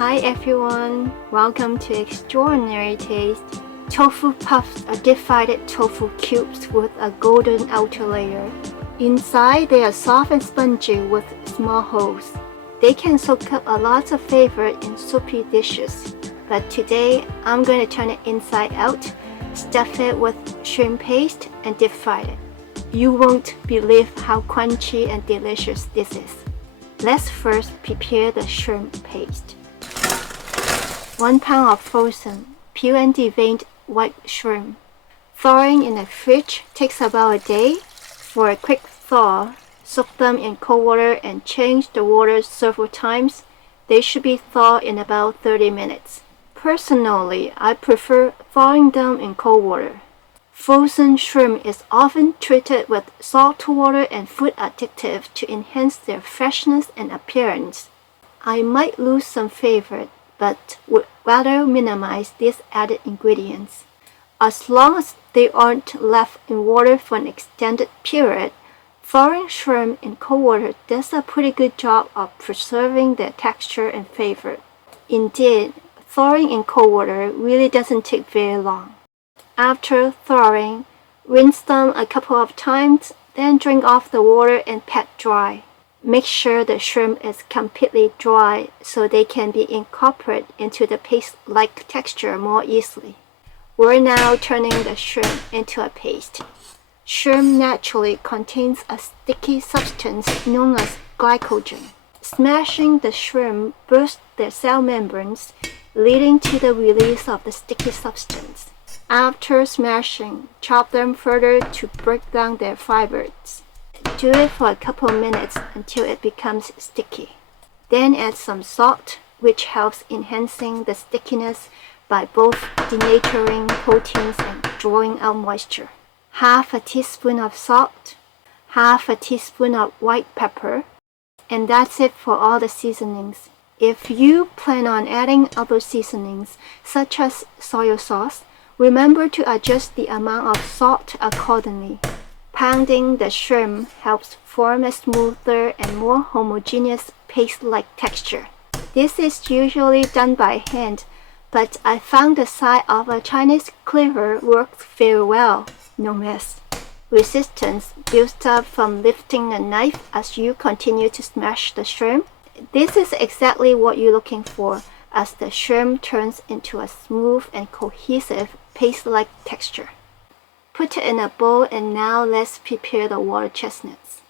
Hi everyone, welcome to Extraordinary Taste. Tofu puffs are deep-fried tofu cubes with a golden outer layer. Inside they are soft and spongy with small holes. They can soak up a lot of flavor in soupy dishes, but today I'm going to turn it inside out, stuff it with shrimp paste and deep fry it. You won't believe how crunchy and delicious this is. Let's first prepare the shrimp paste. 1 pound of frozen, peeled and deveined white shrimp. Thawing in the fridge takes about a day. For a quick thaw, soak them in cold water and change the water several times. They should be thawed in about 30 minutes. Personally, I prefer thawing them in cold water. Frozen shrimp is often treated with salt water and food additive to enhance their freshness and appearance. I might lose some flavor, but would rather minimize these added ingredients. As long as they aren't left in water for an extended period, thawing shrimp in cold water does a pretty good job of preserving their texture and flavor. Indeed, thawing in cold water really doesn't take very long. After thawing, rinse them a couple of times, then drain off the water and pat dry. Make sure the shrimp is completely dry so they can be incorporated into the paste-like texture more easily. We're now turning the shrimp into a paste. Shrimp naturally contains a sticky substance known as glycogen. Smashing the shrimp bursts their cell membranes, leading to the release of the sticky substance. After smashing, chop them further to break down their fibers. Do it for a couple minutes until it becomes sticky. Then add some salt, which helps enhancing the stickiness by both denaturing proteins and drawing out moisture. Half a teaspoon of salt, half a teaspoon of white pepper, and that's it for all the seasonings. If you plan on adding other seasonings, such as soy sauce, remember to adjust the amount of salt accordingly. Pounding the shrimp helps form a smoother and more homogeneous paste-like texture. This is usually done by hand, but I found the side of a Chinese cleaver works very well. No mess. Resistance builds up from lifting the knife as you continue to smash the shrimp. This is exactly what you're looking for as the shrimp turns into a smooth and cohesive paste-like texture. Put it in a bowl and now let's prepare the water chestnuts.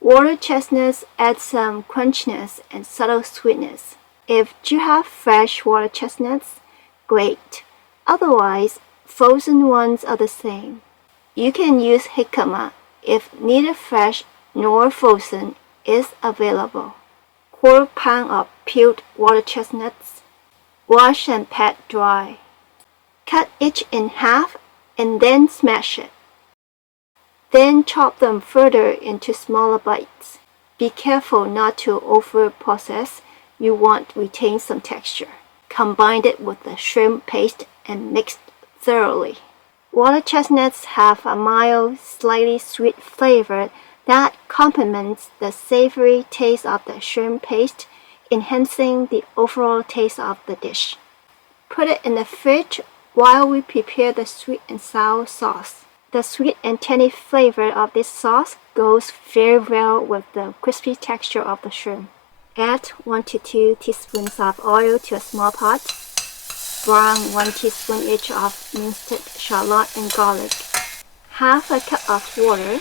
Water chestnuts add some crunchiness and subtle sweetness. If you have fresh water chestnuts, great. Otherwise, frozen ones are the same. You can use jicama if neither fresh nor frozen is available. 1/4 pound of peeled water chestnuts. Wash and pat dry. Cut each in half and then smash it. Then chop them further into smaller bites. Be careful not to over-process, you want to retain some texture. Combine it with the shrimp paste and mix thoroughly. Water chestnuts have a mild, slightly sweet flavor that complements the savory taste of the shrimp paste, enhancing the overall taste of the dish. Put it in the fridge while we prepare the sweet and sour sauce. The sweet and tangy flavor of this sauce goes very well with the crispy texture of the shrimp. Add 1 to 2 teaspoons of oil to a small pot. Brown 1 teaspoon each of minced shallot and garlic. Half a cup of water.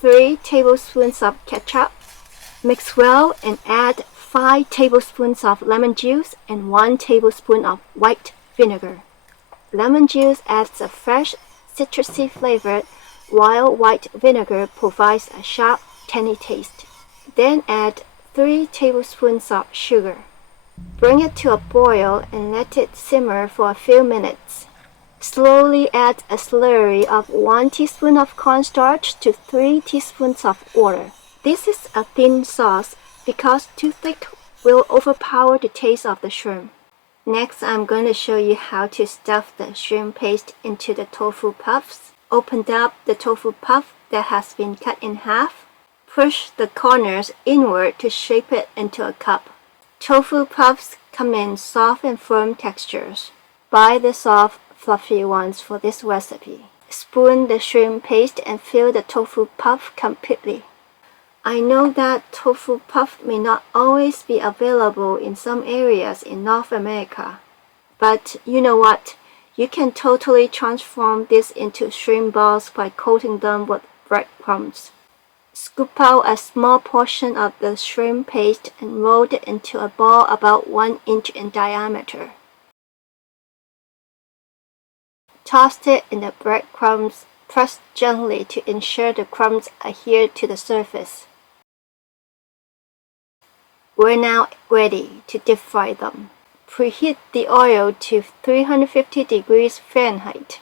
3 tablespoons of ketchup. Mix well and add 5 tablespoons of lemon juice and 1 tablespoon of white vinegar. Lemon juice adds a fresh, citrusy flavor, while white vinegar provides a sharp, tangy taste. Then add 3 tablespoons of sugar. Bring it to a boil and let it simmer for a few minutes. Slowly add a slurry of 1 teaspoon of cornstarch to 3 teaspoons of water. This is a thin sauce because too thick will overpower the taste of the shrimp. Next, I'm going to show you how to stuff the shrimp paste into the tofu puffs. Open up the tofu puff that has been cut in half. Push the corners inward to shape it into a cup. Tofu puffs come in soft and firm textures. Buy the soft, fluffy ones for this recipe. Spoon the shrimp paste and fill the tofu puff completely. I know that tofu puff may not always be available in some areas in North America, but you know what? You can totally transform this into shrimp balls by coating them with breadcrumbs. Scoop out a small portion of the shrimp paste and roll it into a ball about 1 inch in diameter. Toss it in the breadcrumbs, press gently to ensure the crumbs adhere to the surface. We're now ready to deep fry them. Preheat the oil to 350 degrees Fahrenheit.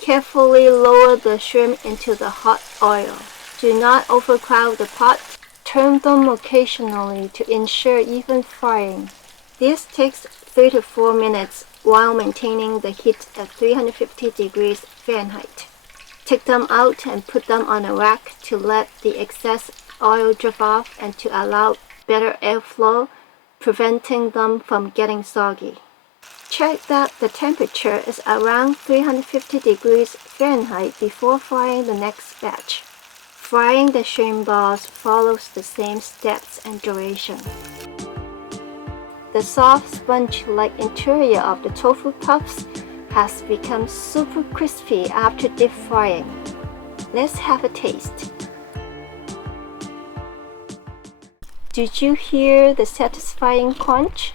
Carefully lower the shrimp into the hot oil. Do not overcrowd the pot. Turn them occasionally to ensure even frying. This takes 3 to 4 minutes while maintaining the heat at 350 degrees Fahrenheit. Take them out and put them on a rack to let the excess oil drip off and to allow better airflow, preventing them from getting soggy. Check that the temperature is around 350 degrees Fahrenheit before frying the next batch. Frying the shrimp balls follows the same steps and duration. The soft sponge-like interior of the tofu puffs has become super crispy after deep frying. Let's have a taste. Did you hear the satisfying crunch?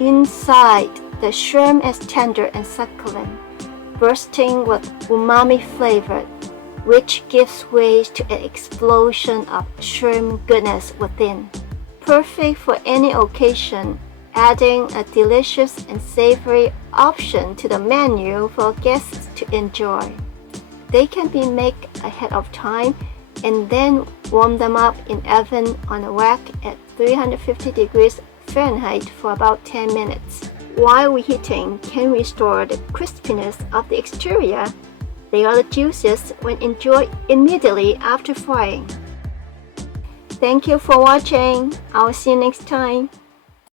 Inside, the shrimp is tender and succulent, bursting with umami flavor, which gives way to an explosion of shrimp goodness within. Perfect for any occasion, adding a delicious and savory option to the menu for guests to enjoy. They can be made ahead of time and then warm them up in oven on a rack at 350 degrees Fahrenheit for about 10 minutes. While reheating can restore the crispiness of the exterior, they are the juiciest when enjoyed immediately after frying. Thank you for watching. I'll see you next time.